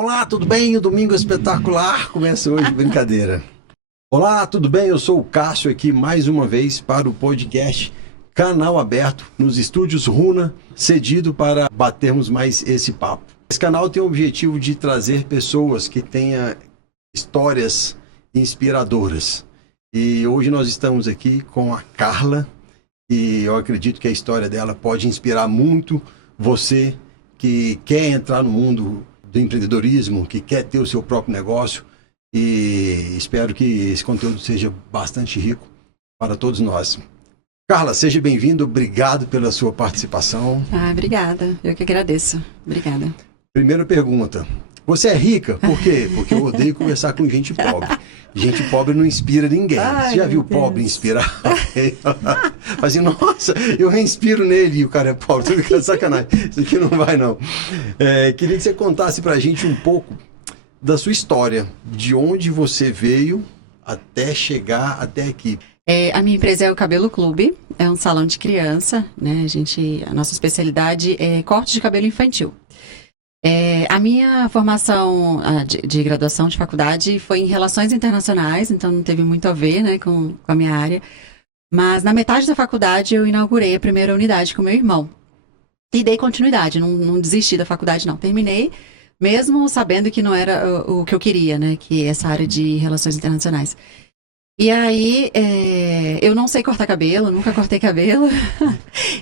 Olá, tudo bem? O Domingo Espetacular começa hoje, brincadeira. Olá, tudo bem? Eu sou o Cássio aqui mais uma vez para o podcast Canal Aberto nos estúdios Runa, cedido para batermos mais esse papo. Esse canal tem o objetivo de trazer pessoas que tenham histórias inspiradoras. E hoje nós estamos aqui com a Carla e eu acredito que a história dela pode inspirar muito você que quer entrar no mundo do empreendedorismo, que quer ter o seu próprio negócio, e espero que esse conteúdo seja bastante rico para todos nós. Carla, seja bem-vindo, obrigado pela sua participação. Obrigada, eu que agradeço. Obrigada. Primeira pergunta, você é rica? Por quê? Porque eu odeio conversar com gente pobre. Gente pobre não inspira ninguém. Ai, você já viu pobre inspirar alguém? Assim, nossa, eu me inspiro nele e o cara é pobre. Tudo que é sacanagem. Isso aqui não vai, não. Queria que você contasse pra gente um pouco da sua história. De onde você veio até chegar até aqui. A minha empresa é o Cabelo Clube. É um salão de criança, né? A nossa especialidade é corte de cabelo infantil. A minha formação de graduação de faculdade foi em Relações Internacionais, então não teve muito a ver, né, com a minha área. Mas na metade da faculdade eu inaugurei a primeira unidade com meu irmão. E dei continuidade, não desisti da faculdade não. Terminei, mesmo sabendo que não era o que eu queria, né, que é essa área de Relações Internacionais. E aí, eu não sei cortar cabelo, nunca cortei cabelo.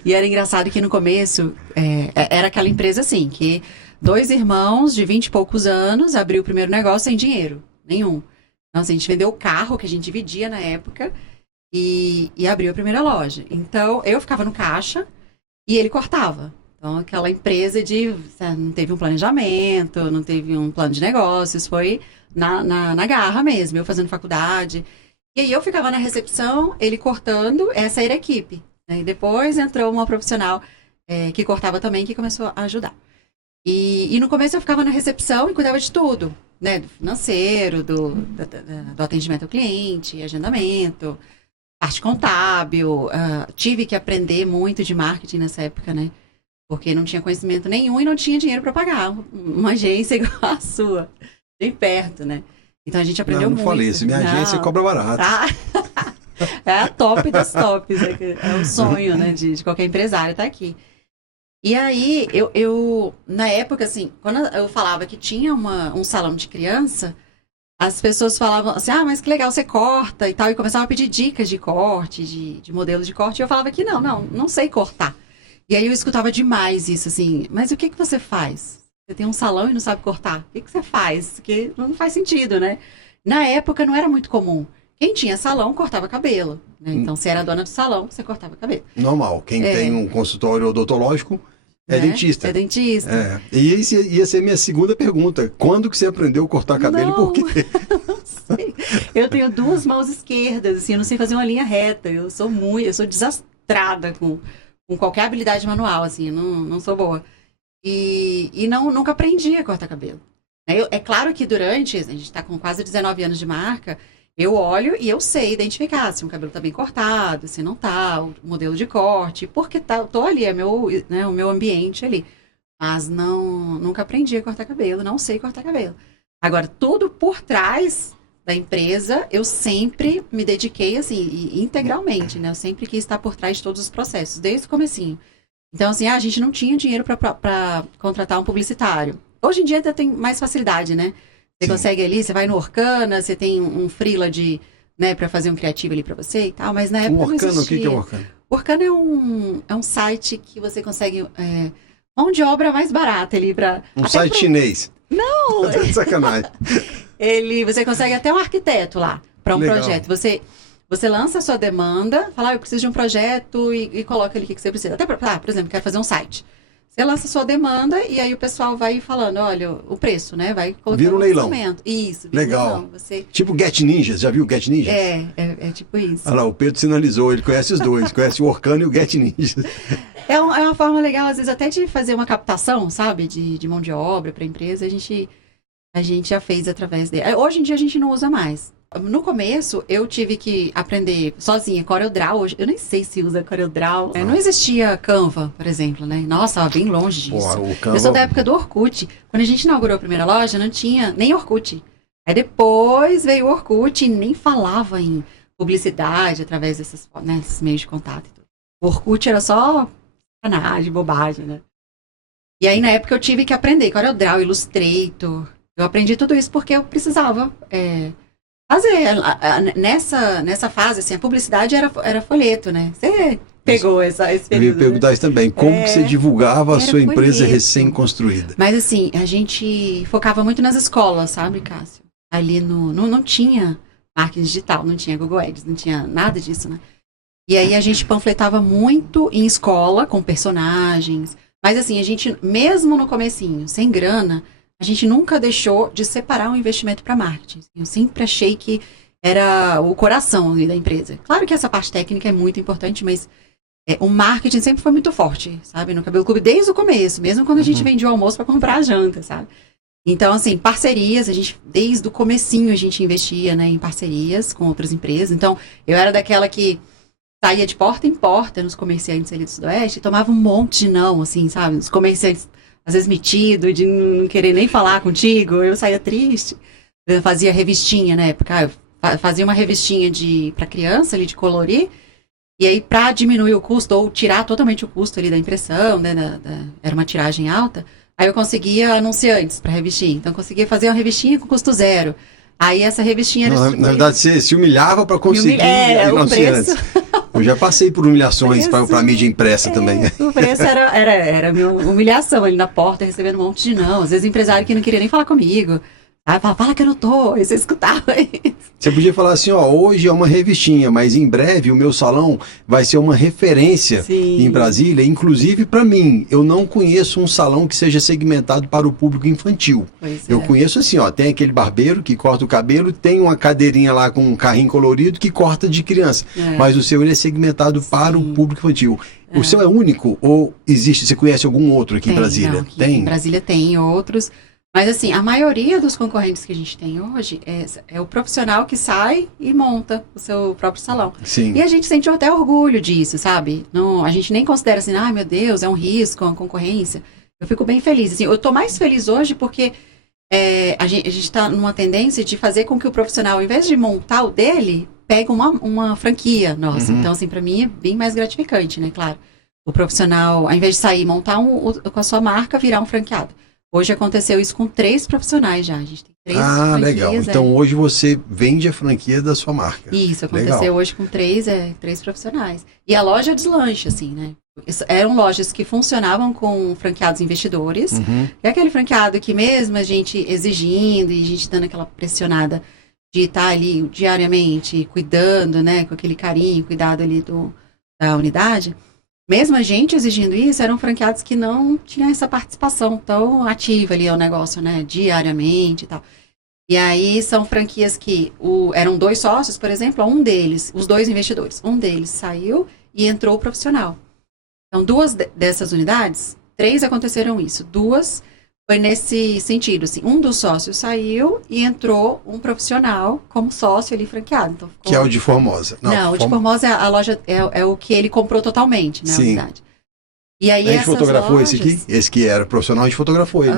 E era engraçado que no começo, era aquela empresa assim, que 2 irmãos de 20 e poucos anos abriu o primeiro negócio sem dinheiro nenhum. Então, assim, a gente vendeu o carro que a gente dividia na época e abriu a primeira loja. Então, eu ficava no caixa e ele cortava. Então, aquela empresa não teve um planejamento, não teve um plano de negócios, foi na garra mesmo, eu fazendo faculdade. E aí eu ficava na recepção, ele cortando, essa era a equipe. Né? E depois entrou uma profissional que cortava também, que começou a ajudar. E no começo eu ficava na recepção e cuidava de tudo, né? Do financeiro, do atendimento ao cliente, agendamento, parte contábil. Tive que aprender muito de marketing nessa época, né? Porque não tinha conhecimento nenhum e não tinha dinheiro para pagar uma agência igual a sua, bem perto, né? Então a gente aprendeu muito. Não falei isso, minha agência cobra barato. É a top das tops, é o sonho, né, de qualquer empresário estar aqui. E aí, eu na época, assim, quando eu falava que tinha um salão de criança, as pessoas falavam assim, mas que legal, você corta e tal, e começavam a pedir dicas de corte, de modelo de corte, e eu falava que não sei cortar. E aí eu escutava demais isso, assim, mas o que você faz? Você tem um salão e não sabe cortar? O que você faz? Porque não faz sentido, né? Na época não era muito comum. Quem tinha salão cortava cabelo, né? Então, se era dona do salão, você cortava cabelo. Normal. Quem tem um consultório odontológico é dentista. É dentista. E esse ia ser minha segunda pergunta. Quando que você aprendeu a cortar cabelo e por quê? Não sei. Eu tenho 2 mãos esquerdas, assim, eu não sei fazer uma linha reta. Eu sou desastrada com qualquer habilidade manual, assim, não sou boa. E nunca aprendi a cortar cabelo. É claro que a gente está com quase 19 anos de marca, eu olho e eu sei identificar se um cabelo está bem cortado, se não está, o modelo de corte, porque tô ali, o meu ambiente ali. Mas nunca aprendi a cortar cabelo, não sei cortar cabelo. Agora, tudo por trás da empresa, eu sempre me dediquei, assim, integralmente, né? Eu sempre quis estar por trás de todos os processos, desde o comecinho. Então, assim, a gente não tinha dinheiro para contratar um publicitário. Hoje em dia ainda tem mais facilidade, né? Você consegue ali, você vai no Orkana, você tem um freela para fazer um criativo ali para você e tal, mas na época não existia. O que é o Orkana? O Orkana é um site que você consegue mão de obra mais barata ali para... Um site chinês? Não! Tá de sacanagem. Você consegue até um arquiteto lá para um projeto. Você lança a sua demanda, fala, eu preciso de um projeto e coloca ali o que você precisa. Até por exemplo, quero fazer um site. Você lança a sua demanda e aí o pessoal vai falando, olha, o preço, né? Vai colocando vira um leilão. Isso, vira legal. Um leilão. Tipo Get Ninjas, já viu o Get Ninjas? É tipo isso. Olha lá, o Pedro sinalizou, ele conhece os dois, conhece o Orkana e o Get Ninjas. É uma forma legal, às vezes, até de fazer uma captação, sabe? De mão de obra para a empresa, a gente já fez através dele. Hoje em dia a gente não usa mais. No começo, eu tive que aprender sozinha CorelDRAW. Hoje, eu nem sei se usa CorelDRAW. Não existia Canva, por exemplo, né? Nossa, tava bem longe disso. O Canva... Eu sou da época do Orkut. Quando a gente inaugurou a primeira loja, não tinha nem Orkut. Aí depois veio o Orkut e nem falava em publicidade através desses meios de contato. O Orkut era só sacanagem, bobagem, né? E aí, na época, eu tive que aprender CorelDRAW, Illustrator. Eu aprendi tudo isso porque eu precisava fazer. Nessa fase, assim, a publicidade era folheto, né? Você pegou esse período. Eu ia perguntar isso também. Como que você divulgava a sua empresa recém-construída? Mas, assim, a gente focava muito nas escolas, sabe, Cássio? Ali não tinha marketing digital, não tinha Google Ads, não tinha nada disso, né? E aí a gente panfletava muito em escola, com personagens. Mas, assim, a gente, mesmo no comecinho, sem grana, a gente nunca deixou de separar um investimento para marketing. Eu sempre achei que era o coração ali da empresa. Claro que essa parte técnica é muito importante, mas o marketing sempre foi muito forte, sabe? No Cabelo Clube, desde o começo, mesmo quando a gente vendia o almoço para comprar a janta, sabe? Então, assim, parcerias, desde o comecinho a gente investia, né, em parcerias com outras empresas. Então, eu era daquela que saía de porta em porta nos comerciantes ali do Sudoeste e tomava um monte de não, assim, sabe? Os comerciantes, às vezes, metido, de não querer nem falar contigo. Eu saía triste. Eu fazia revistinha, na época. Eu fazia uma revistinha para criança, ali, de colorir. E aí, para diminuir o custo, ou tirar totalmente o custo ali da impressão, né? Era uma tiragem alta. Aí eu conseguia anunciantes para revistinha. Então, eu conseguia fazer uma revistinha com custo zero. Aí, essa revistinha era... Na verdade, você se humilhava para conseguir anunciantes. Eu já passei por humilhações para mídia impressa também. O preço era minha humilhação ali na porta, recebendo um monte de não. Às vezes, empresário que não queria nem falar comigo. Aí fala que eu não tô. Aí você escutava isso. Você podia falar assim, ó, hoje é uma revistinha, mas em breve o meu salão vai ser uma referência em Brasília, inclusive para mim. Eu não conheço um salão que seja segmentado para o público infantil. Eu conheço assim, ó, tem aquele barbeiro que corta o cabelo, tem uma cadeirinha lá com um carrinho colorido que corta de criança. Mas o seu ele é segmentado para o público infantil. O seu é único ou existe, você conhece algum outro aqui em Brasília? Não, em Brasília tem outros. Mas, assim, a maioria dos concorrentes que a gente tem hoje é o profissional que sai e monta o seu próprio salão. Sim. E a gente sente até orgulho disso, sabe? Não, a gente nem considera assim, ai, meu Deus, é um risco, é uma concorrência. Eu fico bem feliz. Assim, eu tô mais feliz hoje porque a gente tá numa tendência de fazer com que o profissional, ao invés de montar o dele, pegue uma franquia nossa. Então, assim, pra mim é bem mais gratificante, né? Claro. O profissional, ao invés de sair e montar com a sua marca, virar um franqueado. Hoje aconteceu isso com 3 profissionais já. A gente tem 3 franquias. Legal. Então hoje você vende a franquia da sua marca. Isso, aconteceu hoje com 3 profissionais. E a loja deslancha, assim, né? Eram lojas que funcionavam com franqueados investidores. Que é aquele franqueado que mesmo a gente exigindo e a gente dando aquela pressionada de estar ali diariamente cuidando, né? Com aquele carinho, cuidado ali da unidade. Mesmo a gente exigindo isso, eram franqueados que não tinham essa participação tão ativa ali ao negócio, né, diariamente e tal. E aí são franquias que eram 2 sócios, por exemplo, os 2 investidores, um deles saiu e entrou o profissional. Então, 2 dessas unidades, 3 aconteceram isso, 2 foi nesse sentido, assim, um dos sócios saiu e entrou um profissional como sócio ali franqueado. Então, que é o de Formosa. Não, o de Formosa, a loja é o que ele comprou totalmente, né, a unidade. E aí a gente fotografou esse aqui? Esse que era profissional, a gente fotografou ele.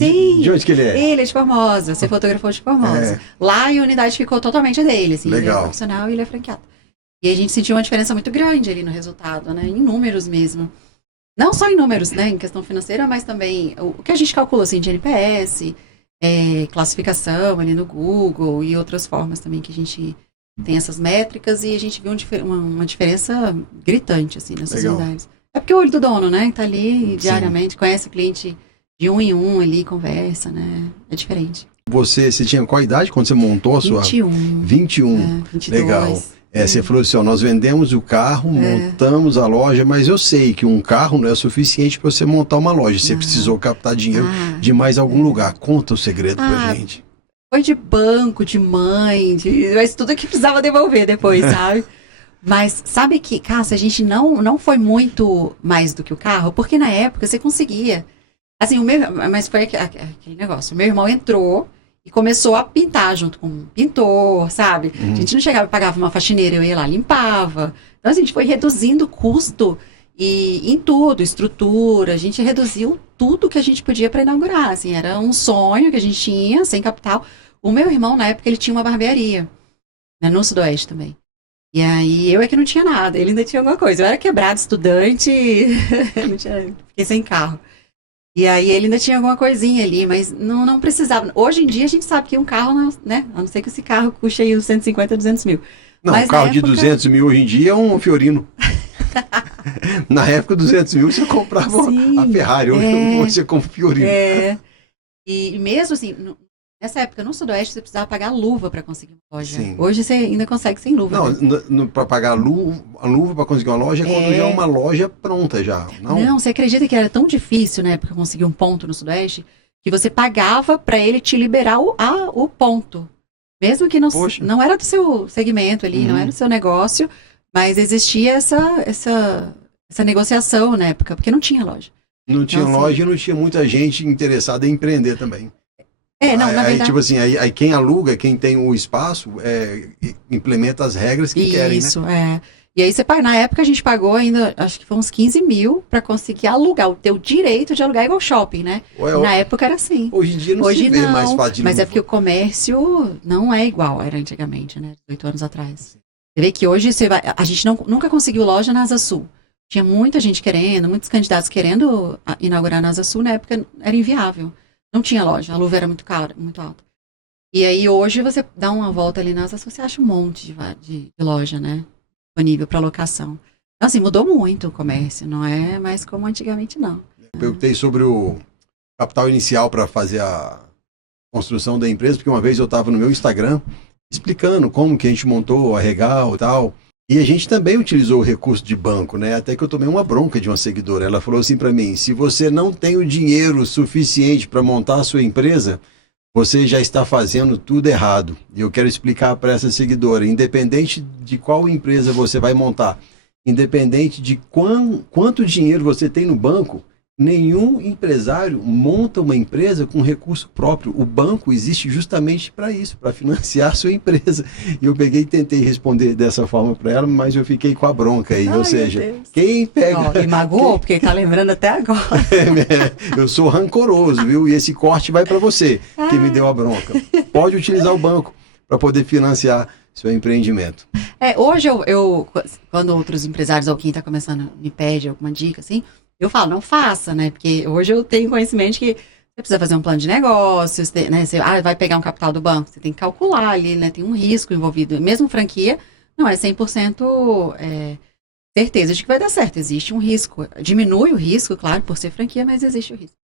Sim. De onde que ele é? Ele é de Formosa, você fotografou de Formosa. Lá a unidade ficou totalmente dele, assim, legal. Ele é profissional e ele é franqueado. E a gente sentiu uma diferença muito grande ali no resultado, né, em números mesmo. Não só em números, né, em questão financeira, mas também o que a gente calcula, assim, de NPS, classificação ali no Google e outras formas também que a gente tem essas métricas e a gente viu uma diferença gritante, assim, nessas unidades. É porque o olho do dono, né, tá ali diariamente, conhece o cliente de um em um ali, conversa, né, é diferente. Você tinha qual idade quando você montou a sua? 21. 21, 22. Legal. Você falou assim, ó, nós vendemos o carro, montamos a loja, mas eu sei que um carro não é suficiente para você montar uma loja. Você precisou captar dinheiro de mais algum lugar. Conta o segredo pra gente. Foi de banco, de mãe, mas tudo que precisava devolver depois, sabe? Mas sabe que, Cássia, a gente não foi muito mais do que o carro, porque na época você conseguia. Assim, mas foi aquele negócio. O meu irmão entrou E começou a pintar junto com um pintor, sabe? A gente não chegava e pagava uma faxineira, eu ia lá, limpava. Então, assim, a gente foi reduzindo o custo e em tudo, estrutura, a gente reduziu tudo que a gente podia para inaugurar, assim, era um sonho que a gente tinha, sem capital. O meu irmão, na época, ele tinha uma barbearia, né, no Sudoeste também. E aí, eu é que não tinha nada, ele ainda tinha alguma coisa. Eu era quebrado, estudante, fiquei sem carro. E aí, ele ainda tinha alguma coisinha ali, mas não precisava. Hoje em dia, a gente sabe que um carro, né, a não ser que esse carro custe aí uns 150, 200 mil. Não, mas um carro de época... 200 mil hoje em dia é um Fiorino. Na época, 200 mil você comprava a Ferrari, hoje você compra o Fiorino. E mesmo assim, nessa época, no Sudoeste, você precisava pagar luva para conseguir uma loja. Sim. Hoje você ainda consegue sem luva. Não, para pagar a luva para conseguir uma loja é quando já é uma loja pronta já. Não, você acredita que era tão difícil na época conseguir um ponto no Sudoeste que você pagava para ele te liberar o ponto. Mesmo que não era do seu segmento ali, não era do seu negócio, mas existia essa negociação na época, porque não tinha loja. Não tinha loja e não tinha muita gente interessada em empreender também. Na verdade... tipo assim, aí quem aluga, quem tem o espaço, implementa as regras que querem, né? Isso, E aí na época a gente pagou ainda, acho que foi uns 15 mil para conseguir alugar, ter o direito de alugar igual shopping, né? Na época era assim. Hoje em dia não se vê mais fácil de mas luva. é porque o comércio não é igual era antigamente, né? 8 anos atrás. Você vê que hoje a gente nunca conseguiu loja na Asa Sul. Tinha muita gente querendo, muitos candidatos querendo inaugurar na Asa Sul, na época era inviável. Não tinha loja, a luva era muito cara, muito alta. E aí hoje você dá uma volta ali na Asa Sul, você acha um monte de loja, né? Disponível para locação. Então, assim, mudou muito o comércio, não é mais como antigamente, não. Eu perguntei sobre o capital inicial para fazer a construção da empresa, porque uma vez eu estava no meu Instagram explicando como que a gente montou a Regal e tal. E a gente também utilizou o recurso de banco, né? Até que eu tomei uma bronca de uma seguidora. Ela falou assim para mim: se você não tem o dinheiro suficiente para montar a sua empresa, você já está fazendo tudo errado. E eu quero explicar para essa seguidora, independente de qual empresa você vai montar, independente de quanto dinheiro você tem no banco, nenhum empresário monta uma empresa com recurso próprio. O banco existe justamente para isso, para financiar a sua empresa. E eu peguei e tentei responder dessa forma para ela, mas eu fiquei com a bronca aí. Ou seja, quem pega... Me magoou, porque tá lembrando até agora. Eu sou rancoroso, viu? E esse corte vai para você, que me deu a bronca. Pode utilizar o banco para poder financiar seu empreendimento. Hoje eu quando outros empresários ou quem está começando me pede alguma dica, assim, eu falo, não faça, né? Porque hoje eu tenho conhecimento que você precisa fazer um plano de negócios, né? Você vai pegar um capital do banco, você tem que calcular ali, né? Tem um risco envolvido. Mesmo franquia, não é 100% certeza de que vai dar certo. Existe um risco. Diminui o risco, claro, por ser franquia, mas existe o risco.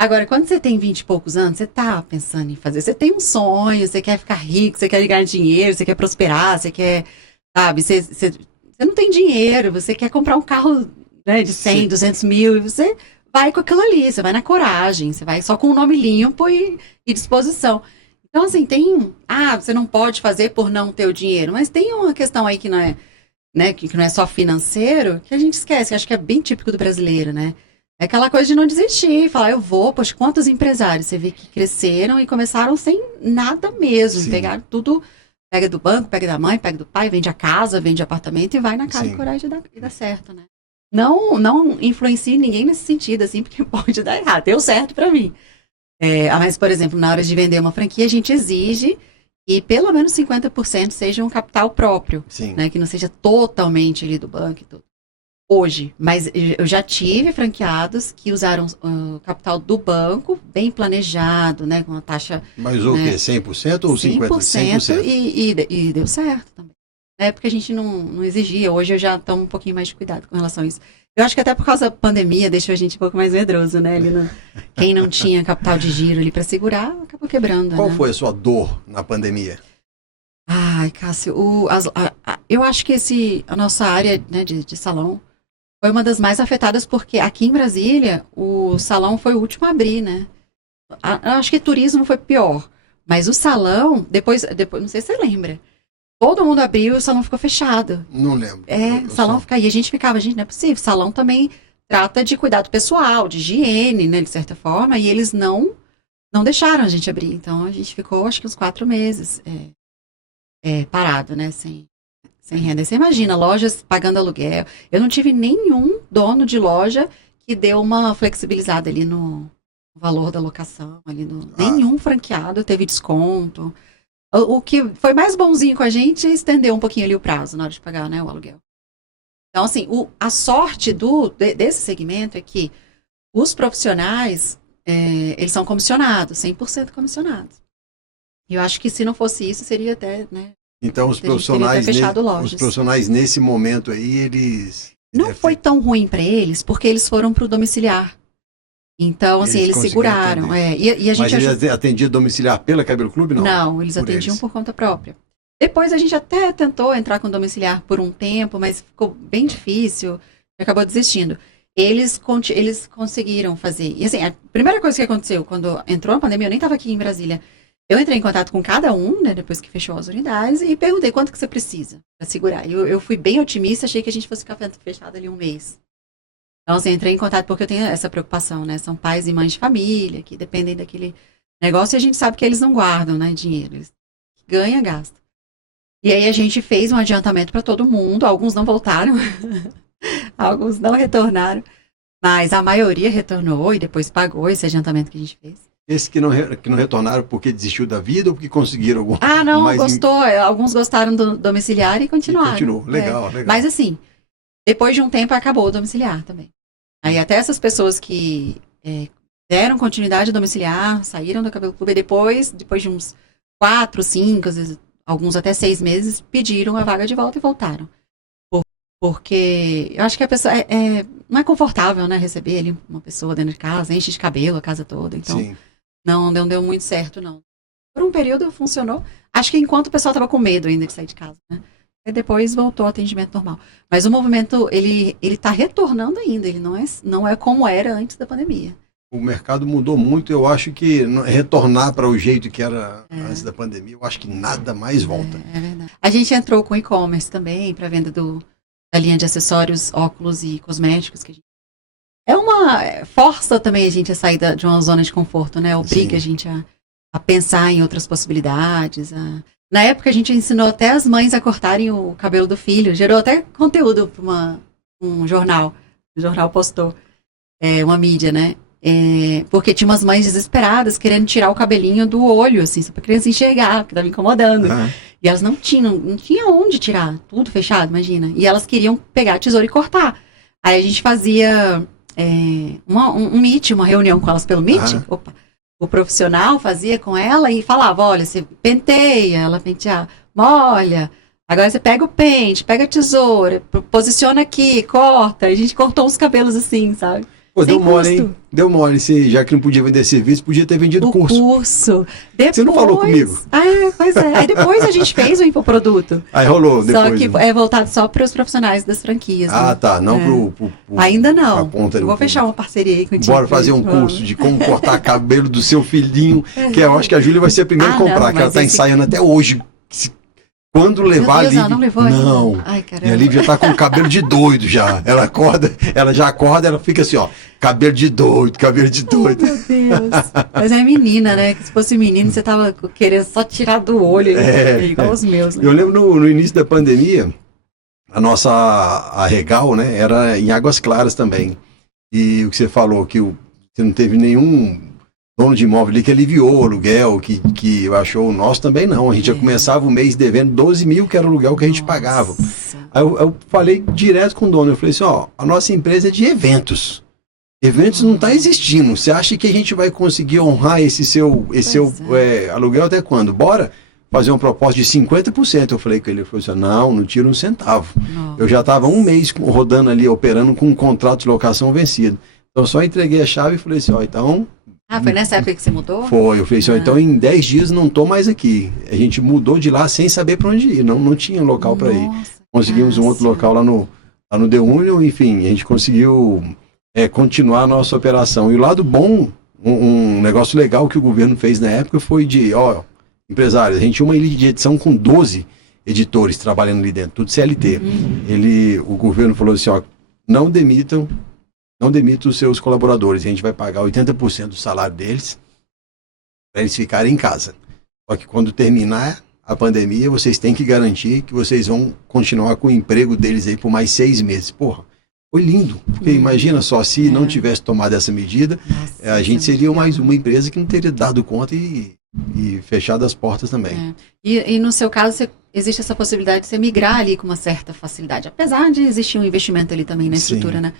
Agora, quando você tem 20 e poucos anos, você tá pensando em fazer, você tem um sonho, você quer ficar rico, você quer ganhar dinheiro, você quer prosperar, você quer, sabe, você não tem dinheiro, você quer comprar um carro, né, de 100, 200 mil, e você vai com aquilo ali, você vai na coragem, você vai só com o nome limpo e disposição. Então, assim, você não pode fazer por não ter o dinheiro, mas tem uma questão aí que não é, né, que não é só financeiro, que a gente esquece, acho que é bem típico do brasileiro, né? É aquela coisa de não desistir, falar, eu vou, poxa, quantos empresários você vê que cresceram e começaram sem nada mesmo, pegaram tudo, pega do banco, pega da mãe, pega do pai, vende a casa, vende apartamento e vai na cara e coragem e dá certo, né? Não influencie ninguém nesse sentido, assim, porque pode dar errado, deu certo pra mim. Mas, por exemplo, na hora de vender uma franquia, a gente exige que pelo menos 50% seja um capital próprio, né, que não seja totalmente ali do banco e tudo. Hoje, mas eu já tive franqueados que usaram o capital do banco, bem planejado, né, com uma taxa... Mas o quê? 100% ou 50%? 100%. E deu certo também. Na época a gente não exigia, hoje eu já tomo um pouquinho mais de cuidado com relação a isso. Eu acho que até por causa da pandemia deixou a gente um pouco mais medroso, né? Quem não tinha capital de giro ali para segurar, acabou quebrando. Qual foi a sua dor na pandemia? Ai, Cássio, eu acho que a nossa área, né, de salão foi uma das mais afetadas, porque aqui em Brasília, o salão foi o último a abrir, né? Eu acho que turismo foi pior. Mas o salão, depois não sei se você lembra, todo mundo abriu e o salão ficou fechado. Não lembro. O salão fica... E a gente ficava, gente, não é possível. O salão também trata de cuidado pessoal, de higiene, né, de certa forma, e eles não não deixaram a gente abrir. Então, a gente ficou, acho que uns 4 meses parado, né? Sem renda. Você imagina, lojas pagando aluguel. Eu não tive nenhum dono de loja que deu uma flexibilizada ali no valor da locação. Nenhum franqueado teve desconto. O que foi mais bonzinho com a gente é estender um pouquinho ali o prazo na hora de pagar, né, o aluguel. Então, assim, a sorte desse segmento é que os profissionais, eles são comissionados, 100% comissionados. E eu acho que se não fosse isso, seria até, né? Então, os profissionais nesse momento aí, eles... Não foi tão ruim para eles, porque eles foram para o domiciliar. Então, assim, eles seguraram. E a gente Mas eles atendiam domiciliar pela Cabelo Clube, não? Não, eles atendiam por conta própria. Depois a gente até tentou entrar com domiciliar por um tempo, mas ficou bem difícil, acabou desistindo. Eles conseguiram fazer. E assim, a primeira coisa que aconteceu, quando entrou a pandemia, eu nem estava aqui em Brasília, eu entrei em contato com cada um, né, depois que fechou as unidades, e perguntei quanto que você precisa para segurar. Eu fui bem otimista, achei que a gente fosse ficar fechado ali um mês. Então, assim, entrei em contato porque eu tenho essa preocupação, né? São pais e mães de família que dependem daquele negócio e a gente sabe que eles não guardam, né, dinheiro. Eles ganham, gastam. E aí a gente fez um adiantamento para todo mundo. Alguns não voltaram, alguns não retornaram, mas a maioria retornou e depois pagou esse adiantamento que a gente fez. Esses que não retornaram porque desistiu da vida ou porque conseguiram algum... não, gostou. Alguns gostaram do domiciliar e continuaram. Continuou, legal. Mas assim, depois de um tempo acabou o domiciliar também. Aí até essas pessoas que deram continuidade ao domiciliar, saíram do Cabelo Clube e depois de uns 4, 5, às vezes, alguns até 6 meses, pediram a vaga de volta e voltaram. Porque eu acho que a pessoa não é confortável, né, receber ali uma pessoa dentro de casa, enche de cabelo a casa toda. Então, sim. Não deu muito certo, não. Por um período funcionou. Acho que enquanto o pessoal estava com medo ainda de sair de casa, né? E depois voltou ao atendimento normal. Mas o movimento, ele está retornando ainda. Ele não é como era antes da pandemia. O mercado mudou muito. Eu acho que retornar para o jeito que era antes da pandemia, eu acho que nada mais volta. É verdade. A gente entrou com e-commerce também, para venda da linha de acessórios, óculos e cosméticos. Que força também a gente a sair de uma zona de conforto, né? Obriga Sim. a gente a pensar em outras possibilidades. Na época a gente ensinou até as mães a cortarem o cabelo do filho. Gerou até conteúdo para um jornal. O jornal postou uma mídia, né? Porque tinha umas mães desesperadas querendo tirar o cabelinho do olho, assim, só para a criança enxergar, porque estava incomodando. E elas não tinham onde tirar, tudo fechado, imagina. E elas queriam pegar a tesoura e cortar. Aí a gente fazia um meet, uma reunião com elas pelo meet. O profissional fazia com ela e falava, olha, você penteia, ela penteava, molha, agora você pega o pente, pega a tesoura, posiciona aqui, corta. E a gente cortou uns cabelos assim, sabe? Pô, deu mole, hein? Deu mole. Já que não podia vender serviço, podia ter vendido curso. Depois, você não falou comigo? Pois é. Aí depois a gente fez o infoproduto. Aí rolou depois. Só que é voltado só para os profissionais das franquias. Né? Tá. Não pro ainda não. Eu vou fechar uma parceria aí contigo. Bora fazer um curso de como cortar cabelo do seu filhinho, que eu acho que a Júlia vai ser a primeira a comprar, que ela tá ensaiando até hoje. Quando levar a Lívia... Não levou não. Ai, caramba. E a Lívia já tá com o cabelo de doido já. Ela já acorda, ela fica assim, ó. Cabelo de doido. Ai, meu Deus. Mas é menina, né? Que se fosse menino, você tava querendo só tirar do olho. Igual os meus. Né? Eu lembro no início da pandemia, a Regal, né? Era em Águas Claras também. E o que você falou, que você não teve nenhum... dono de imóvel ali que aliviou o aluguel, que achou o nosso também não. A gente já começava o mês devendo 12 mil, que era o aluguel que a gente pagava. Aí eu falei direto com o dono, eu falei assim, a nossa empresa é de eventos. Eventos não está existindo. Você acha que a gente vai conseguir honrar esse seu aluguel até quando? Bora fazer uma proposta de 50%. Eu falei com ele, falou assim, não tira um centavo. Nossa. Eu já estava um mês rodando ali, operando com um contrato de locação vencido. Então eu só entreguei a chave e falei assim, então... foi nessa época que você mudou? Foi, eu falei assim, então em 10 dias não estou mais aqui. A gente mudou de lá sem saber para onde ir, não tinha local para ir. Conseguimos um outro local lá no The Union, enfim, a gente conseguiu continuar a nossa operação. E o lado bom, um negócio legal que o governo fez na época foi empresários, a gente tinha uma ilha de edição com 12 editores trabalhando ali dentro, tudo CLT. O governo falou assim, não demitam os seus colaboradores, a gente vai pagar 80% do salário deles para eles ficarem em casa. Só que quando terminar a pandemia, vocês têm que garantir que vocês vão continuar com o emprego deles aí por mais 6 meses. Porra, foi lindo. Porque imagina só, se não tivesse tomado essa medida, Nossa, a gente seria mais uma empresa que não teria dado conta e fechado as portas também. E no seu caso, existe essa possibilidade de você migrar ali com uma certa facilidade. Apesar de existir um investimento ali também na estrutura, né?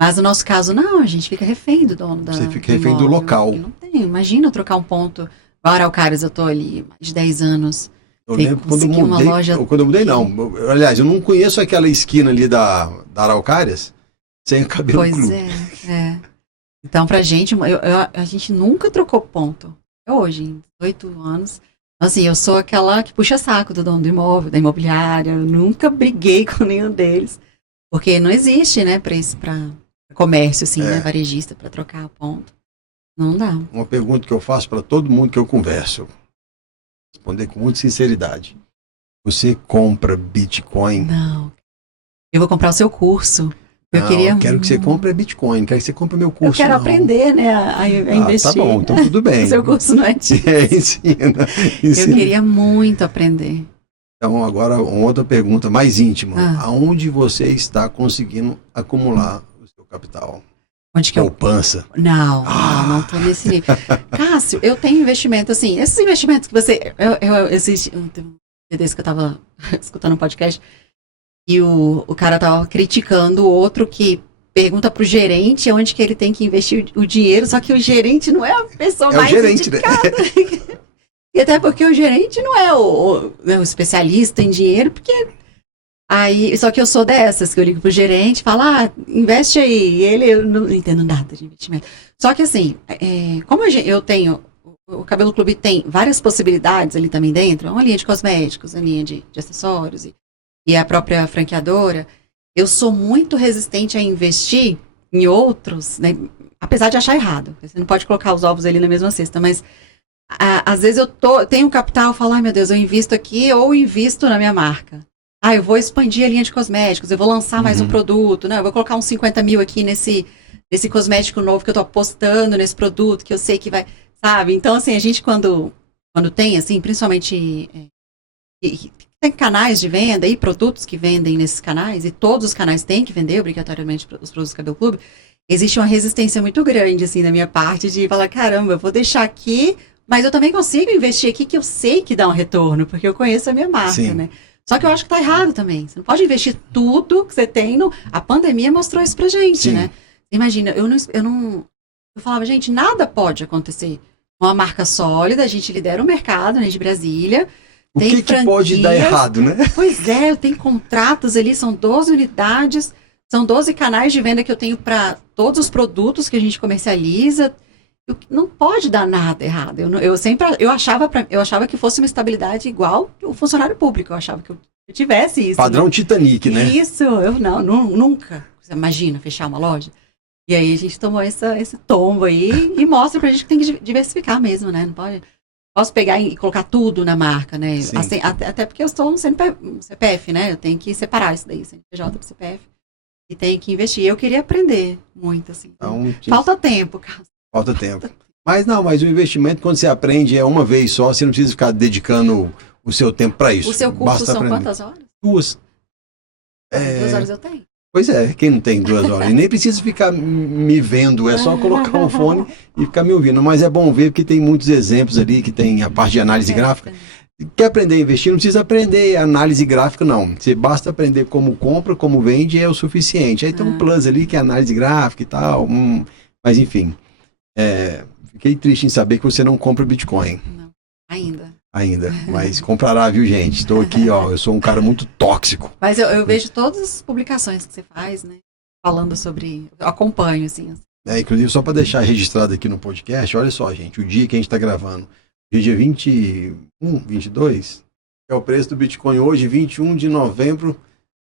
Mas no nosso caso, não, a gente fica refém do dono da. Você fica refém do local. Não tem. Imagina eu trocar um ponto. Agora, Araucárias, eu tô ali mais de 10 anos. Eu lembro quando eu mudei, não. Aliás, eu não conheço aquela esquina ali da Araucárias sem o Cabelo Clube. Pois é. Então, pra gente, a gente nunca trocou ponto. Até hoje, em 8 anos. Assim, eu sou aquela que puxa saco do dono do imóvel, da imobiliária. Eu nunca briguei com nenhum deles. Porque não existe, né, pra comércio, assim, né, varejista, pra trocar ponto. Não dá. Uma pergunta que eu faço para todo mundo que eu converso. Responder com muita sinceridade. Você compra Bitcoin? Não. Eu vou comprar o seu curso. Eu quero que você compre Bitcoin, quero que você compre meu curso. Eu quero aprender, né, a investir. Tá bom, então tudo bem. O seu curso não é disso. Ensina. Eu queria muito aprender. Então, agora, uma outra pergunta mais íntima. Aonde você está conseguindo acumular o seu capital? Onde que poupança? Não tô nesse nível. Cássio, eu tenho investimento, assim, esses investimentos que você... Um desse que eu tava escutando um podcast, e o cara tava criticando o outro que pergunta pro gerente onde que ele tem que investir o dinheiro, só que o gerente não é a pessoa mais indicada. Né? E até porque o gerente não é o especialista em dinheiro, porque... Aí, só que eu sou dessas, que eu ligo pro gerente e falo, investe aí. E eu não entendo nada de investimento. Só que assim, como eu tenho, o Cabelo Clube tem várias possibilidades ali também dentro, uma linha de cosméticos, uma linha de acessórios e a própria franqueadora, eu sou muito resistente a investir em outros, né, apesar de achar errado. Você não pode colocar os ovos ali na mesma cesta, mas às vezes eu tenho capital, falo, ai meu Deus, eu invisto aqui ou invisto na minha marca. Eu vou expandir a linha de cosméticos, eu vou lançar mais um produto, né? Eu vou colocar uns 50 mil aqui nesse cosmético novo que eu tô apostando nesse produto, que eu sei que vai, sabe? Então, assim, a gente quando tem, assim, principalmente tem canais de venda e produtos que vendem nesses canais, e todos os canais têm que vender obrigatoriamente os produtos do Cabelo Clube, existe uma resistência muito grande, assim, da minha parte, de falar, caramba, eu vou deixar aqui, mas eu também consigo investir aqui que eu sei que dá um retorno, porque eu conheço a minha marca, né? Só que eu acho que tá errado também. Você não pode investir tudo que você tem A pandemia mostrou isso pra gente, né? Imagina, eu falava, gente, nada pode acontecer. Uma marca sólida, a gente lidera o mercado, né, de Brasília. O que pode dar errado, né? Pois é, eu tenho contratos ali, são 12 unidades, são 12 canais de venda que eu tenho para todos os produtos que a gente comercializa. Não pode dar nada errado. Eu achava que fosse uma estabilidade igual o funcionário público. Eu achava que eu tivesse isso. Padrão Titanic, né? Isso, eu nunca. Você imagina fechar uma loja? E aí a gente tomou esse tombo aí e mostra pra gente que tem que diversificar mesmo, né? Não posso pegar e colocar tudo na marca, né? Assim, até porque eu estou no CPF, né? Eu tenho que separar isso daí, CNPJ do CPF. E tenho que investir. Eu queria aprender muito, assim. Então, falta tempo, cara. Falta tempo. Mas o investimento, quando você aprende, é uma vez só, você não precisa ficar dedicando o seu tempo para isso. O seu curso são quantas horas? 2. 2 horas eu tenho. Pois é, quem não tem 2 horas? E nem precisa ficar me vendo, é só colocar um fone e ficar me ouvindo. Mas é bom ver, porque tem muitos exemplos ali, que tem a parte de análise gráfica. Quer aprender a investir, não precisa aprender análise gráfica, não. Você basta aprender como compra, como vende, é o suficiente. Aí tem um plus ali, que é análise gráfica e tal. Mas enfim. Fiquei triste em saber que você não compra Bitcoin. Não, ainda. Mas comprará, viu, gente? Estou aqui, eu sou um cara muito tóxico. Mas eu vejo todas as publicações que você faz, né? Falando sobre... Eu acompanho, assim. Inclusive, só para deixar registrado aqui no podcast, olha só, gente, o dia que a gente está gravando, dia 21, 22, é o preço do Bitcoin hoje, 21 de novembro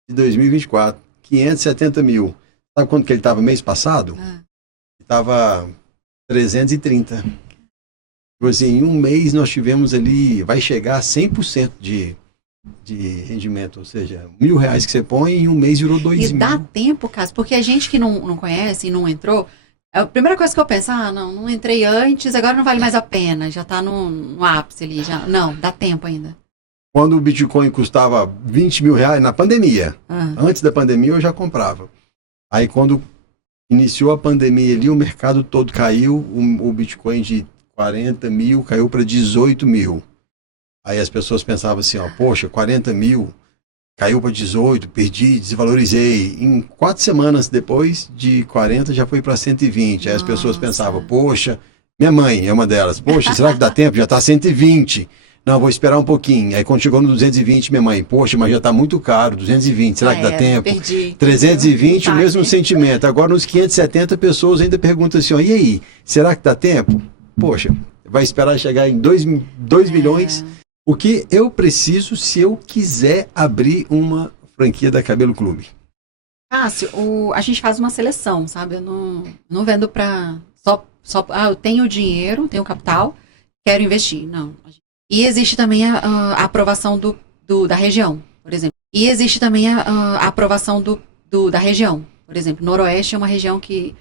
de 2024, 570 mil. Sabe quanto que ele estava mês passado? Estava 330. Assim, em um mês nós tivemos ali, vai chegar a 100% de rendimento, ou seja, R$1.000 que você põe, em um mês virou 2 mil. E dá tempo, Cássio, porque a gente que não conhece e não entrou, A primeira coisa que eu penso, não entrei antes, agora não vale mais a pena, já tá no ápice ali, já. Não, dá tempo ainda. Quando o Bitcoin custava 20 mil reais, na pandemia, antes da pandemia eu já comprava. Aí quando iniciou a pandemia ali, o mercado todo caiu, o Bitcoin de 40 mil caiu para 18 mil. Aí as pessoas pensavam assim, poxa, 40 mil, caiu para 18, perdi, desvalorizei. Em 4 semanas depois de 40 já foi para 120. Aí as pessoas pensavam, poxa, minha mãe é uma delas, poxa, será que dá tempo? Já está 120. Não, vou esperar um pouquinho. Aí quando chegou no 220, minha mãe, poxa, mas já está muito caro, 220, será que dá tempo? Perdi. 320, o mesmo sentimento. Agora nos 570 pessoas ainda perguntam assim, e aí, será que dá tempo? Poxa, vai esperar chegar em 2 milhões. O que eu preciso se eu quiser abrir uma franquia da Cabelo Clube? Cássio, a gente faz uma seleção, sabe? Eu não vendo para só eu tenho dinheiro, tenho capital, quero investir. Não. E existe também a aprovação da região, por exemplo. E existe também a aprovação da região. Por exemplo, Noroeste é uma região que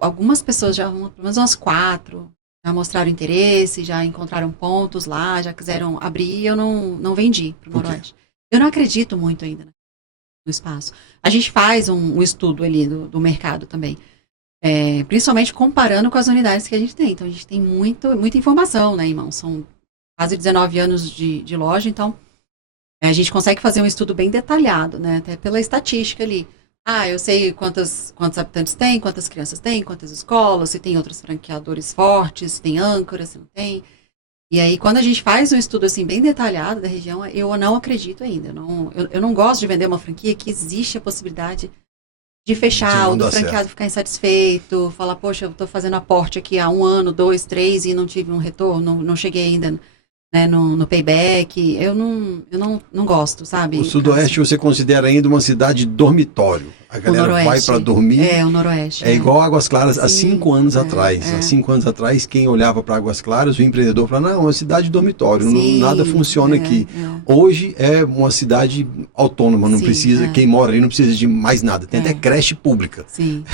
algumas pessoas já, pelo menos umas 4, já mostraram interesse, já encontraram pontos lá, já quiseram abrir, e eu não vendi para o Noroeste. Eu não acredito muito ainda no espaço. A gente faz um estudo ali do mercado também, principalmente comparando com as unidades que a gente tem. Então, a gente tem muita informação, né, irmão? São quase 19 anos de loja, então a gente consegue fazer um estudo bem detalhado, né, até pela estatística ali. Eu sei quantos habitantes tem, quantas crianças tem, quantas escolas, se tem outros franqueadores fortes, se tem âncora, se não tem. E aí, quando a gente faz um estudo assim bem detalhado da região, eu não acredito ainda. Eu não gosto de vender uma franquia que existe a possibilidade de fechar, ou do franqueado ficar insatisfeito, falar, poxa, eu estou fazendo aporte aqui há 1 ano, 2, 3 e não tive um retorno, não cheguei ainda, né, no payback. Eu não gosto, sabe? O Sudoeste você considera ainda uma cidade dormitório. A galera vai para dormir. O Noroeste. É igual Águas Claras há 5 anos atrás. Há 5 anos atrás, quem olhava para Águas Claras, o empreendedor falava, não, é uma cidade dormitório, nada funciona aqui. Hoje é uma cidade autônoma, não precisa, quem mora ali não precisa de mais nada. Tem até creche pública. Sim,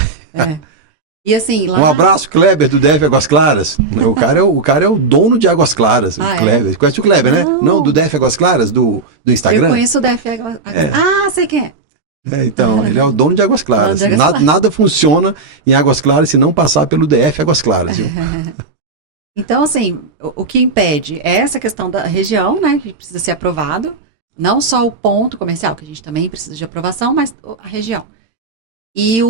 E assim, lá... Um abraço, Kleber, do DF Águas Claras. O cara é o dono de Águas Claras, o Kleber. Conhece o Kleber, né? Não, do DF Águas Claras, do Instagram? Eu conheço o DF Águas Claras. Sei quem é. Então, ele é o dono de Águas Claras. Nada funciona em Águas Claras se não passar pelo DF Águas Claras. Viu? Então, assim, o que impede é essa questão da região, né, que precisa ser aprovado. Não só o ponto comercial, que a gente também precisa de aprovação, mas a região. E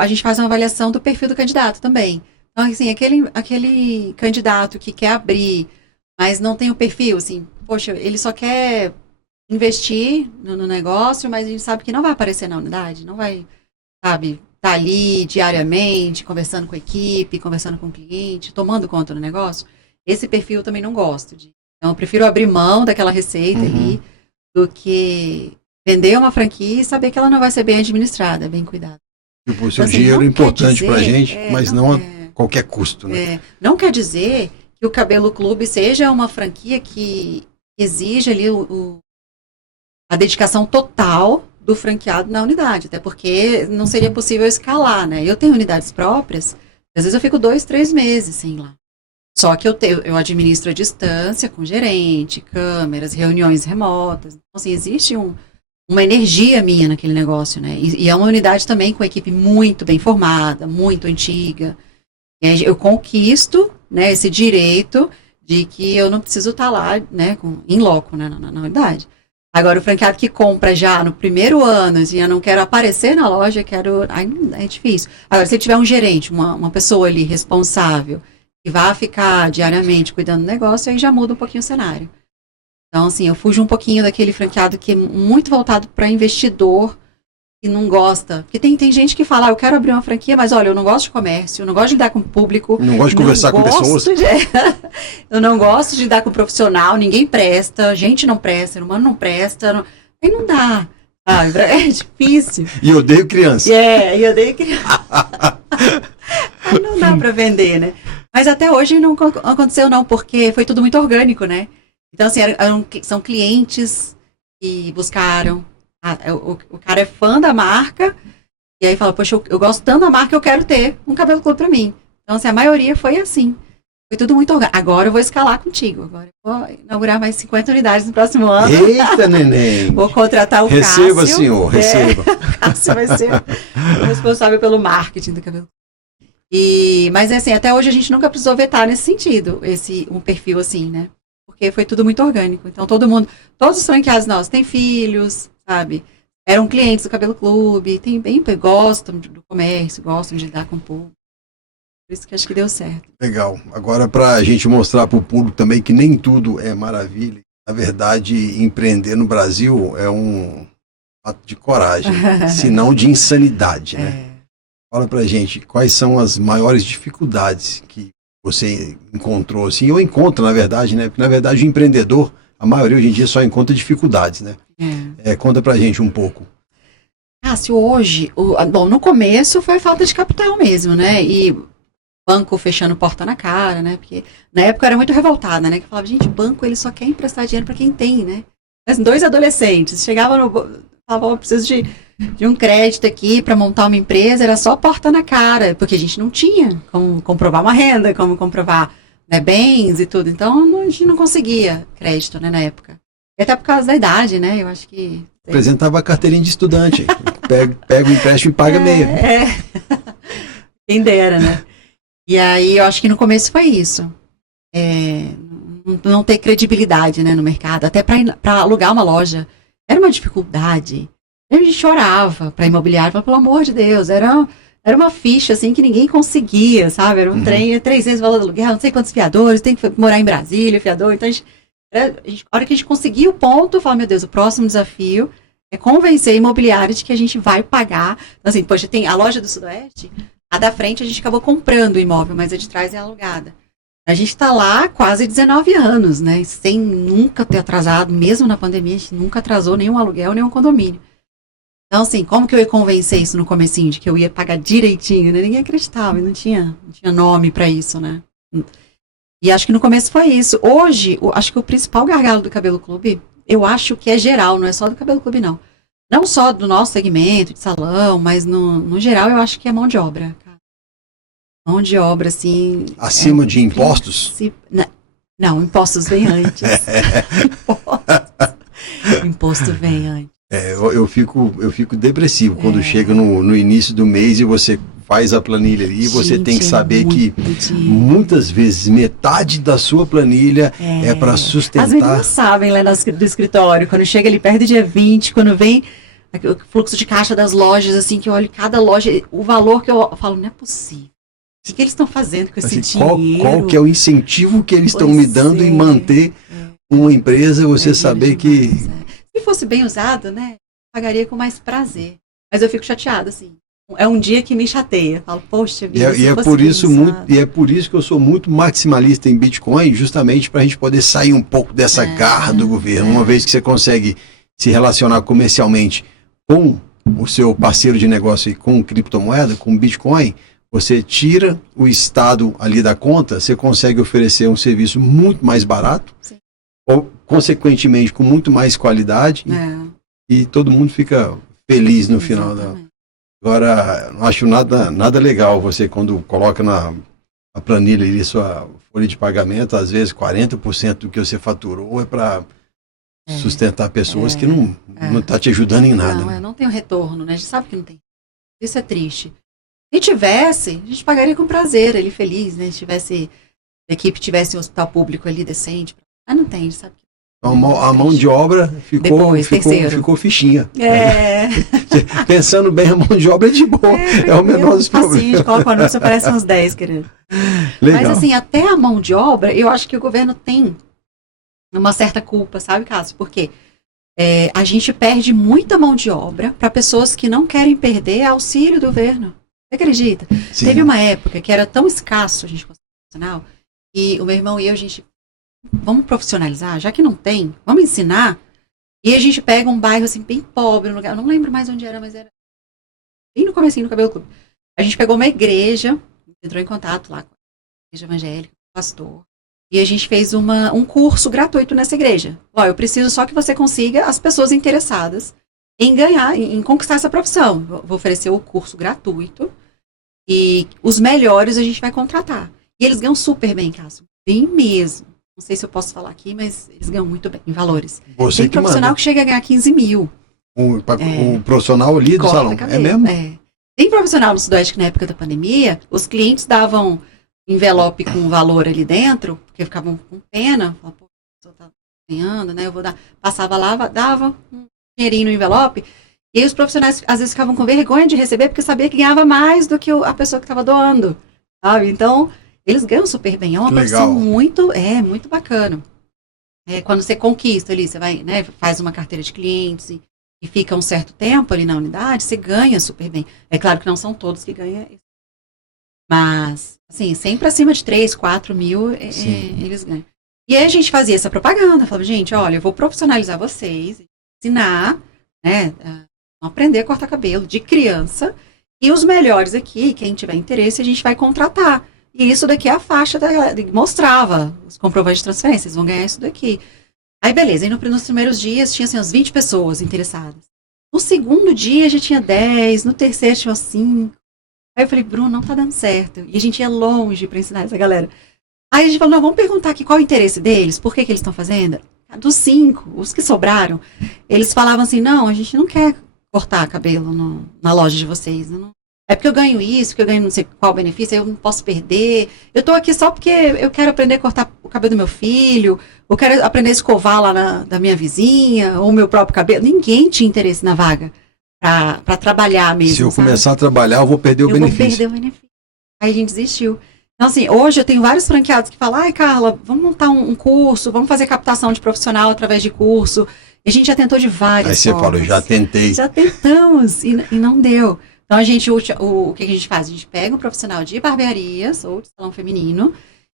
a gente faz uma avaliação do perfil do candidato também. Então, assim, aquele candidato que quer abrir, mas não tem o perfil, assim, poxa, ele só quer investir no negócio, mas a gente sabe que não vai aparecer na unidade, não vai, sabe, tá ali diariamente, conversando com a equipe, conversando com o cliente, tomando conta do negócio. Esse perfil eu também não gosto. Então, eu prefiro abrir mão daquela receita ali, do que vender uma franquia e saber que ela não vai ser bem administrada, bem cuidada. Tipo, o seu dinheiro é importante pra gente, mas não a qualquer custo, né? Não quer dizer que o Cabelo Clube seja uma franquia que exige ali a dedicação total do franqueado na unidade, até porque não seria possível escalar, né? Eu tenho unidades próprias, às vezes eu fico 2, 3 meses sem ir lá. Só que eu administro a distância com gerente, câmeras, reuniões remotas. Então, assim, existe uma energia minha naquele negócio, né? E é uma unidade também com equipe muito bem formada, muito antiga. E aí eu conquisto, né, esse direito de que eu não preciso estar lá, né, em loco, né, na unidade. Agora, o franqueado que compra já no primeiro ano, assim, eu não quero aparecer na loja, aí é difícil. Agora, se ele tiver um gerente, uma pessoa ali responsável, que vai ficar diariamente cuidando do negócio, aí já muda um pouquinho o cenário. Então, assim, eu fujo um pouquinho daquele franqueado que é muito voltado para investidor que não gosta. Porque tem gente que fala, eu quero abrir uma franquia, mas olha, eu não gosto de comércio, eu não gosto de lidar com o público. Não gosto de conversar com pessoas. Eu não gosto de lidar com profissional, ninguém presta, gente não presta, ser humano não presta. Aí não dá. É difícil. E eu odeio criança. E eu odeio criança. Aí não dá para vender, né? Mas até hoje não aconteceu não, porque foi tudo muito orgânico, né? Então, assim, são clientes que buscaram. O cara é fã da marca E aí fala, poxa, eu gosto tanto da marca, eu quero ter um Cabelo Clube pra mim. Então, assim, a maioria foi assim. Foi tudo muito orgânico. Agora eu vou escalar contigo. Agora eu vou inaugurar mais 50 unidades no próximo ano. Eita, neném! Vou contratar o Receba, Cássio. senhor, receba. O Cássio vai ser o responsável pelo marketing do Cabelo Clube. Mas, assim, até hoje a gente nunca precisou vetar nesse sentido, um perfil assim, né? Porque foi tudo muito orgânico. Então, todos os franqueados nossos têm filhos, sabe? Eram clientes do Cabelo Clube, gostam do comércio, gostam de lidar com o público. Por isso que acho que deu certo. Legal. Agora, para a gente mostrar para o público também que nem tudo é maravilha. Na verdade, empreender no Brasil é um ato de coragem, se não de insanidade, né? Fala pra gente, quais são as maiores dificuldades que você encontrou, assim, ou encontra, na verdade, né? Porque, na verdade, o empreendedor, a maioria hoje em dia só encontra dificuldades, né? Conta pra gente um pouco. Cássio, hoje, bom, no começo foi falta de capital mesmo, né? E banco fechando porta na cara, né? Porque na época eu era muito revoltada, né? Que eu falava, gente, banco ele só quer emprestar dinheiro para quem tem, né? Mas 2 adolescentes chegavam falavam, eu preciso de um crédito aqui para montar uma empresa, era só porta na cara, porque a gente não tinha como comprovar uma renda, como comprovar, né, bens e tudo. Então a gente não conseguia crédito, né, na época. E até por causa da idade, né? Eu acho que apresentava a carteirinha de estudante, pega o empréstimo e paga meio. Quem dera, né? E aí, eu acho que no começo foi isso. Não ter credibilidade, né, no mercado. Até para alugar uma loja. Era uma dificuldade. A gente chorava para imobiliário. Falava, pelo amor de Deus. Era uma ficha, assim, que ninguém conseguia, sabe? Era um trem, 3 vezes o valor do aluguel, não sei quantos fiadores, tem que morar em Brasília, fiador. Então, a hora que a gente conseguia o ponto, eu falava, meu Deus, o próximo desafio é convencer a imobiliária de que a gente vai pagar. Então, assim, poxa, tem a loja do Sudoeste... A da frente a gente acabou comprando o imóvel, mas a de trás é alugada. A gente está lá há quase 19 anos, né? Sem nunca ter atrasado, mesmo na pandemia, a gente nunca atrasou nenhum aluguel, nenhum condomínio. Então, assim, como que eu ia convencer isso no comecinho, de que eu ia pagar direitinho, né? Ninguém acreditava, não tinha nome para isso, né? E acho que no começo foi isso. Hoje, acho que o principal gargalo do Cabelo Clube, eu acho que é geral, não é só do Cabelo Clube, não. Não só do nosso segmento de salão, mas no geral eu acho que é mão de obra. Cara. Mão de obra, assim... Acima de impostos? Não, impostos vem antes. Imposto vem antes. Eu fico depressivo quando chega no início do mês e você faz a planilha ali e você tem que saber que muitas vezes metade da sua planilha é para sustentar... As meninas sabem lá do escritório, quando chega ali perto do dia 20, quando vem o fluxo de caixa das lojas, assim, que eu olho cada loja, o valor que eu falo, não é possível. O que eles estão fazendo com esse dinheiro? Qual que é o incentivo que eles estão me dando em manter uma empresa, você saber que... Se fosse bem usado, né, pagaria com mais prazer. Mas eu fico chateada, assim. É um dia que me chateia. Eu falo, poxa vida, e é por isso que eu sou muito maximalista em Bitcoin, justamente para a gente poder sair um pouco dessa garra do governo. Uma vez que você consegue se relacionar comercialmente com o seu parceiro de negócio e com criptomoeda, com Bitcoin, você tira o Estado ali da conta, você consegue oferecer um serviço muito mais barato, ou, consequentemente, com muito mais qualidade, e todo mundo fica feliz no final da... Agora, não acho nada legal você, quando coloca na planilha ali sua folha de pagamento, às vezes 40% do que você faturou é para sustentar pessoas que não tá te ajudando em nada. Não tem o retorno, né? A gente sabe que não tem. Isso é triste. Se tivesse, a gente pagaria com prazer, ele feliz, né? Se a equipe tivesse um hospital público ali decente. Mas não tem, a gente sabe. Então, a mão de obra ficou fichinha. Pensando bem, a mão de obra é de boa. É o menor dos problemas. A gente coloca o anúncio, aparece uns 10, querido. Legal. Mas assim, até a mão de obra, eu acho que o governo tem uma certa culpa, sabe, Cássio? Porque a gente perde muita mão de obra para pessoas que não querem perder auxílio do governo. Você acredita? Sim. Teve uma época que era tão escasso a gente profissional, e o meu irmão e eu, a gente... Vamos profissionalizar, já que não tem, vamos ensinar. E a gente pega um bairro assim bem pobre, um lugar, eu não lembro mais onde era, mas era bem no comecinho do Cabelo Clube. A gente pegou uma igreja, entrou em contato lá com a igreja evangélica, com o pastor, e a gente fez um curso gratuito nessa igreja. Eu preciso só que você consiga as pessoas interessadas em ganhar, em conquistar essa profissão. Vou oferecer o curso gratuito e os melhores a gente vai contratar. E eles ganham super bem, Cássio. Bem mesmo. Não sei se eu posso falar aqui, mas eles ganham muito bem em valores. Você tem que profissional manda. que chega a ganhar 15 mil. O profissional ali do Corta salão. cabelo. É mesmo? É. Tem profissional no Sudoeste que na época da pandemia, os clientes davam envelope com valor ali dentro, porque ficavam com pena. Falavam, pô, a pessoa tá ganhando, né? Eu vou dar. Passava lá, dava um dinheirinho no envelope. E aí os profissionais às vezes ficavam com vergonha de receber, porque sabia que ganhava mais do que a pessoa que estava doando. Sabe? Então, eles ganham super bem. É uma profissão muito bacana. Quando você conquista ali, você vai, né, faz uma carteira de clientes e fica um certo tempo ali na unidade, você ganha super bem. É claro que não são todos que ganham isso. Mas, assim, sempre acima de 3, 4 mil, eles ganham. E aí a gente fazia essa propaganda, falava, gente, olha, eu vou profissionalizar vocês, ensinar, né, a aprender a cortar cabelo de criança, e os melhores aqui, quem tiver interesse, a gente vai contratar. E isso daqui é a faixa, mostrava os comprovantes de transferência, eles vão ganhar isso daqui. Aí, beleza, aí nos primeiros dias tinha, assim, umas 20 pessoas interessadas. No segundo dia já tinha 10, no terceiro tinha 5. Aí eu falei, Bruno, não tá dando certo. E a gente ia longe pra ensinar essa galera. Aí a gente falou, não, vamos perguntar aqui qual é o interesse deles, por que eles estão fazendo. Dos 5, os que sobraram, eles falavam assim, não, a gente não quer cortar cabelo na loja de vocês. Não. É porque eu ganho isso, porque eu ganho não sei qual benefício, eu não posso perder. Eu tô aqui só porque eu quero aprender a cortar o cabelo do meu filho, eu quero aprender a escovar lá da minha vizinha, ou o meu próprio cabelo. Ninguém tinha interesse na vaga para trabalhar mesmo. Se eu começar a trabalhar, eu vou perder o benefício. Eu vou perder o benefício. Aí a gente desistiu. Então, assim, hoje eu tenho vários franqueados que falam, ai, Carla, vamos montar um curso, vamos fazer captação de profissional através de curso. E a gente já tentou de várias formas. Aí você fala, já tentei. Já tentamos e não deu. Então, a gente, o que a gente faz? A gente pega um profissional de barbearias ou de salão feminino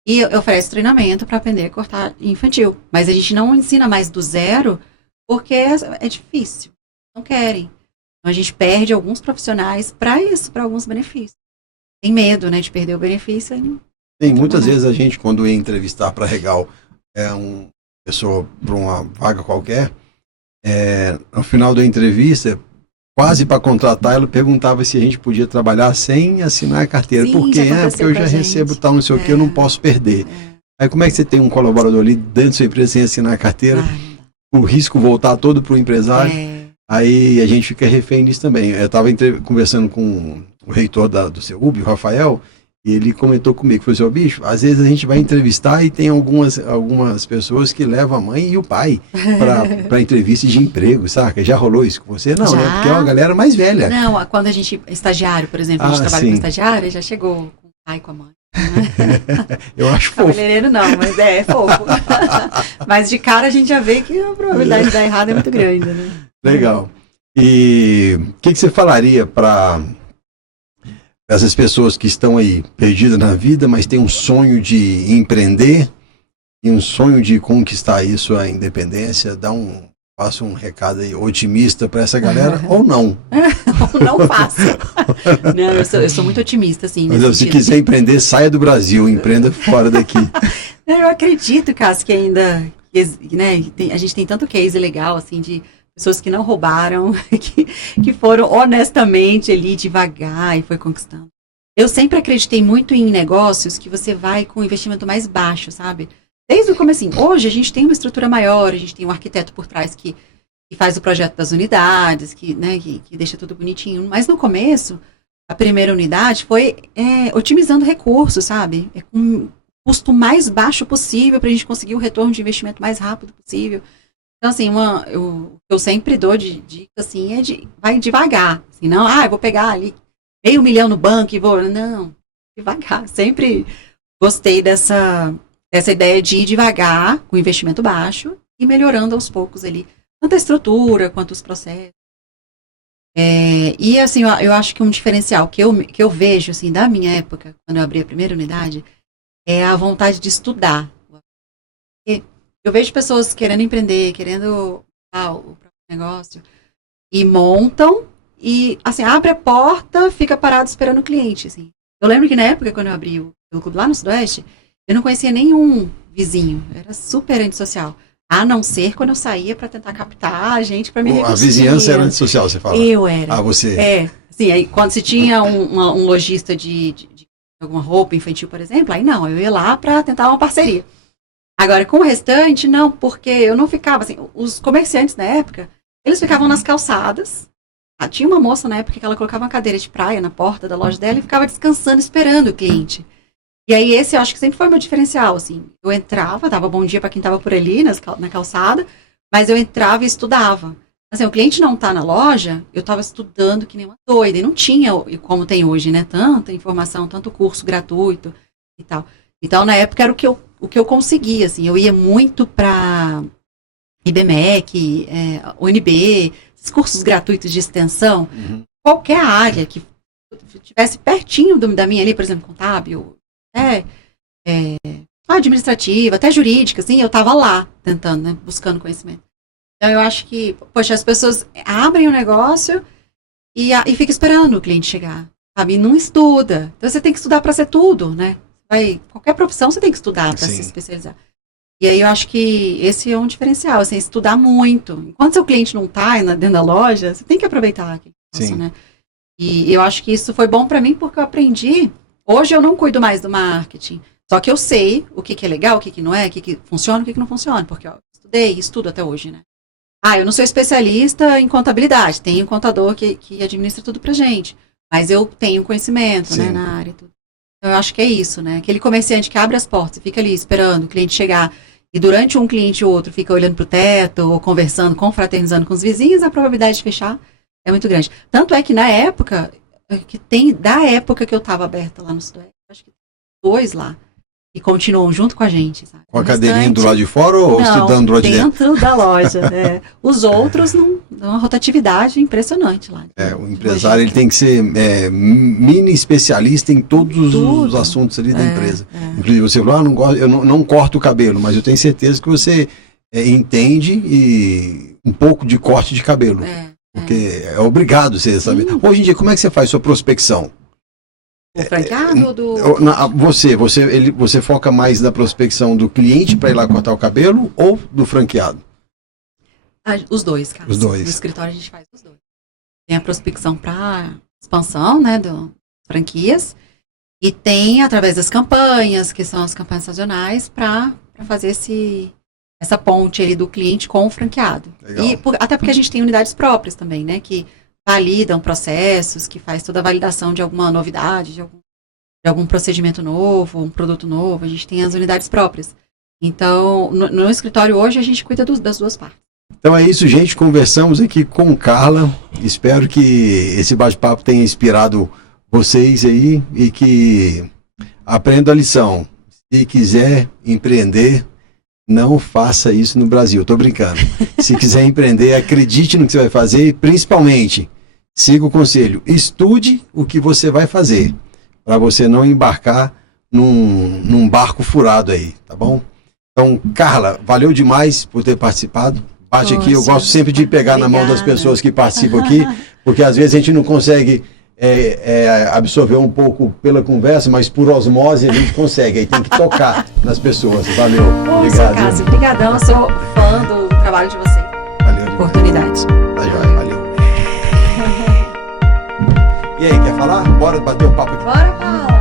e oferece treinamento para aprender a cortar infantil. Mas a gente não ensina mais do zero porque é difícil. Não querem. Então, a gente perde alguns profissionais para isso, para alguns benefícios. Tem medo, né, de perder o benefício. Tem muitas vezes a gente, quando ia entrevistar para Regal uma pessoa para uma vaga qualquer, no final da entrevista, quase para contratar, ela perguntava se a gente podia trabalhar sem assinar a carteira. Sim, porque eu já recebo tal, não sei o que, eu não posso perder. Aí como é que você tem um colaborador ali dentro da sua empresa sem assinar a carteira? O risco voltar todo para o empresário. Aí a gente fica refém disso também. Eu estava conversando com o reitor do CEUB, o Rafael, e ele comentou comigo, falou assim, ô bicho, às vezes a gente vai entrevistar e tem algumas pessoas que levam a mãe e o pai para entrevista de emprego, saca? Já rolou isso com você? Não, já. Né? Porque é uma galera mais velha. Não, quando a gente, estagiário, por exemplo, a gente trabalha com estagiário, já chegou com o pai e com a mãe. Eu acho fofo. Cabeleireiro não, mas é fofo. Mas de cara a gente já vê que a probabilidade de dar errado é muito grande, né? Legal. E o que você falaria para essas pessoas que estão aí perdidas na vida, mas têm um sonho de empreender e um sonho de conquistar isso, a independência? Passa um recado aí otimista para essa galera ou não? Não faço. Não, eu sou muito otimista, assim. Mas se quiser empreender, saia do Brasil, empreenda fora daqui. Eu acredito, Cássio, que ainda, né, a gente tem tanto case legal, assim, de pessoas que não roubaram, que foram honestamente ali devagar e foi conquistando. Eu sempre acreditei muito em negócios que você vai com investimento mais baixo, sabe? Desde o comecinho. Hoje a gente tem uma estrutura maior, a gente tem um arquiteto por trás que faz o projeto das unidades, que deixa tudo bonitinho. Mas no começo, a primeira unidade foi otimizando recursos, sabe? Com o custo mais baixo possível para a gente conseguir o retorno de investimento mais rápido possível. Então, assim, eu sempre dou de dica, assim, vai devagar. Assim, não, eu vou pegar ali $500 mil no banco e vou... Não, devagar. Sempre gostei dessa ideia de ir devagar, com investimento baixo, e melhorando aos poucos ali, tanto a estrutura quanto os processos. E, assim, eu acho que um diferencial que eu vejo, assim, da minha época, quando eu abri a primeira unidade, é a vontade de estudar. Eu vejo pessoas querendo empreender, querendo o próprio negócio, e montam, e, assim, abre a porta, fica parado esperando o cliente, assim. Eu lembro que na época, quando eu abri o clube lá no Sudoeste, eu não conhecia nenhum vizinho, eu era super antissocial. A não ser quando eu saía para tentar captar a gente para me revistir. A vizinhança era antissocial, você fala? Eu era. Ah, você? Sim, aí quando se tinha um lojista de alguma roupa infantil, por exemplo, aí não, eu ia lá para tentar uma parceria. Agora, com o restante, não, porque eu não ficava, assim, os comerciantes na época, eles ficavam nas calçadas. Tinha uma moça na época que ela colocava uma cadeira de praia na porta da loja dela e ficava descansando, esperando o cliente. E aí esse eu acho que sempre foi o meu diferencial, assim. Eu entrava, dava bom dia para quem estava por ali na calçada, mas eu entrava e estudava. Assim, o cliente não tá na loja, eu estava estudando que nem uma doida. E não tinha, como tem hoje, né? Tanta informação, tanto curso gratuito e tal. Então, na época, era o que eu conseguia, assim. Eu ia muito para IBMEC, UNB, esses cursos gratuitos de extensão. Qualquer área que estivesse pertinho da minha ali, por exemplo, contábil, administrativa, até jurídica, assim, eu estava lá tentando, né, buscando conhecimento. Então, eu acho que, poxa, as pessoas abrem o negócio e ficam esperando o cliente chegar, sabe? E não estuda. Então, você tem que estudar para ser tudo, né? Qualquer profissão você tem que estudar para se especializar. E aí, eu acho que esse é um diferencial, assim, estudar muito. Enquanto seu cliente não está dentro da loja, você tem que aproveitar aquele negócio, né? E eu acho que isso foi bom para mim porque eu aprendi. Hoje eu não cuido mais do marketing. Só que eu sei o que é legal, o que não é, o que funciona, o que não funciona. Porque eu estudo até hoje, né? Eu não sou especialista em contabilidade. Tem um contador que administra tudo pra gente. Mas eu tenho conhecimento, né, na área e tudo. Então eu acho que é isso, né? Aquele comerciante que abre as portas e fica ali esperando o cliente chegar. E durante um cliente ou outro fica olhando pro teto ou conversando, confraternizando com os vizinhos, a probabilidade de fechar é muito grande. Tanto é que na época, da época que eu estava aberta lá no Sudoeste, acho que 2 lá. E continuam junto com a gente, sabe? Com a cadeirinha do lado de fora ou estudando do lado de dentro? Dentro da loja. Os outros não dão uma rotatividade impressionante lá. O empresário ele tem que ser mini especialista em todos os assuntos ali da empresa. Inclusive você falou, eu não corto o cabelo, mas eu tenho certeza que você entende um pouco de corte de cabelo. Porque é obrigado você saber. Hoje em dia, como é que você faz sua prospecção? O franqueado ou do... Você foca mais na prospecção do cliente para ir lá cortar o cabelo ou do franqueado? Os dois, cara. Os dois. No escritório a gente faz os dois. Tem a prospecção para expansão, né, do franquias, e tem através das campanhas, que são as campanhas sazonais, para fazer essa ponte ali do cliente com o franqueado. Legal. E até porque a gente tem unidades próprias também, né, que validam processos, que faz toda a validação de alguma novidade, de algum procedimento novo, um produto novo. A gente tem as unidades próprias. Então, no escritório hoje, a gente cuida das duas partes. Então é isso, gente. Conversamos aqui com Carla. Espero que esse bate-papo tenha inspirado vocês aí e que aprendam a lição. Se quiser empreender, não faça isso no Brasil. Tô brincando. Se quiser empreender, acredite no que você vai fazer e, principalmente, siga o conselho. Estude o que você vai fazer, para você não embarcar num barco furado aí, tá bom? Então, Carla, valeu demais por ter participado. Bate aqui, eu gosto sempre de pegar na mão das pessoas que participam aqui, porque às vezes a gente não consegue absorver um pouco pela conversa, mas por osmose a gente consegue, aí tem que tocar nas pessoas. Valeu. Obrigado. Cássio, obrigadão, eu sou fã do trabalho de você. Valeu. Oportunidade. Tá joia, valeu. E aí, quer falar? Bora bater um papo aqui. Bora falar.